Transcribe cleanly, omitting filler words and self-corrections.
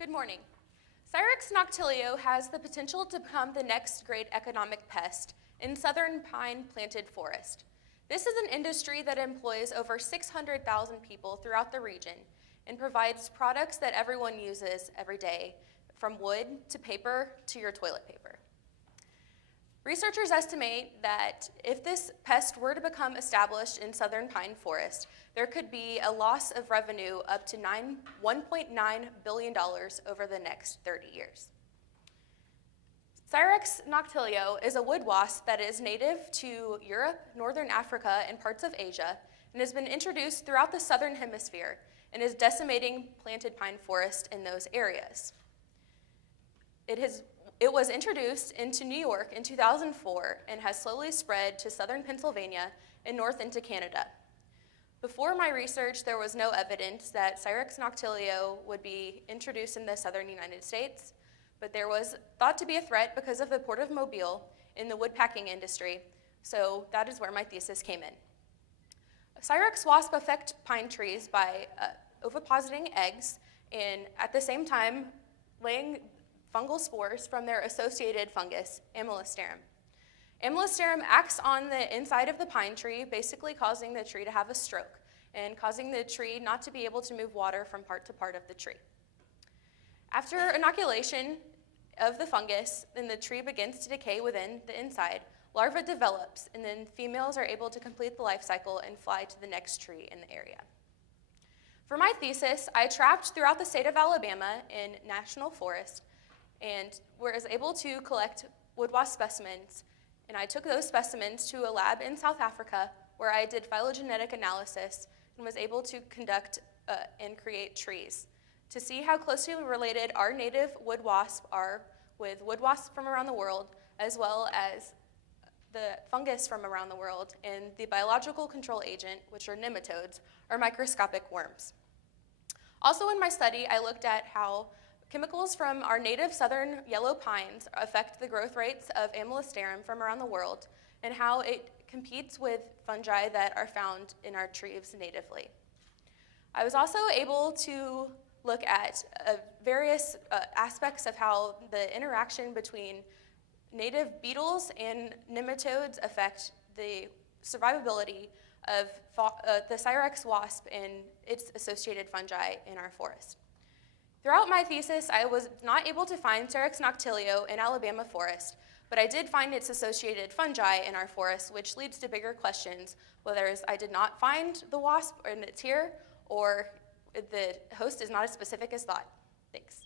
Good morning. Syrinx noctilio has the potential to become the next great economic pest in southern pine planted forest. This is an industry that employs over 600,000 people throughout the region and provides products that everyone uses every day, from wood to paper to your toilet paper. Researchers estimate that if this pest were to become established in southern pine forest, there could be a loss of revenue up to $1.9 billion over the next 30 years. Syrinx noctilio is a wood wasp that is native to Europe, Northern Africa, and parts of Asia, and has been introduced throughout the southern hemisphere and is decimating planted pine forest in those areas. It was introduced into New York in 2004 and has slowly spread to southern Pennsylvania and north into Canada. Before my research, there was no evidence that Syrinx noctilio would be introduced in the southern United States, but there was thought to be a threat because of the Port of Mobile in the woodpacking industry, so that is where my thesis came in. Syrinx wasps affect pine trees by ovipositing eggs and at the same time laying fungal spores from their associated fungus, Amylisterum. Amylisterum acts on the inside of the pine tree, basically causing the tree to have a stroke and causing the tree not to be able to move water from part to part of the tree. After inoculation of the fungus, then the tree begins to decay within the inside. Larva develops, and then females are able to complete the life cycle and fly to the next tree in the area. For my thesis, I trapped throughout the state of Alabama in national forest and was able to collect wood wasp specimens, and I took those specimens to a lab in South Africa where I did phylogenetic analysis and was able to conduct and create trees to see how closely related our native wood wasps are with wood wasps from around the world, as well as the fungus from around the world, and the biological control agent, which are nematodes, or microscopic worms. Also in my study, I looked at how chemicals from our native southern yellow pines affect the growth rates of Amylisterum from around the world and how it competes with fungi that are found in our trees natively. I was also able to look at various aspects of how the interaction between native beetles and nematodes affect the survivability of the Syrinx wasp and its associated fungi in our forest. Throughout my thesis, I was not able to find Syrinx noctilio in Alabama forest, but I did find its associated fungi in our forest, which leads to bigger questions, whether I did not find the wasp and it's here, or the host is not as specific as thought. Thanks.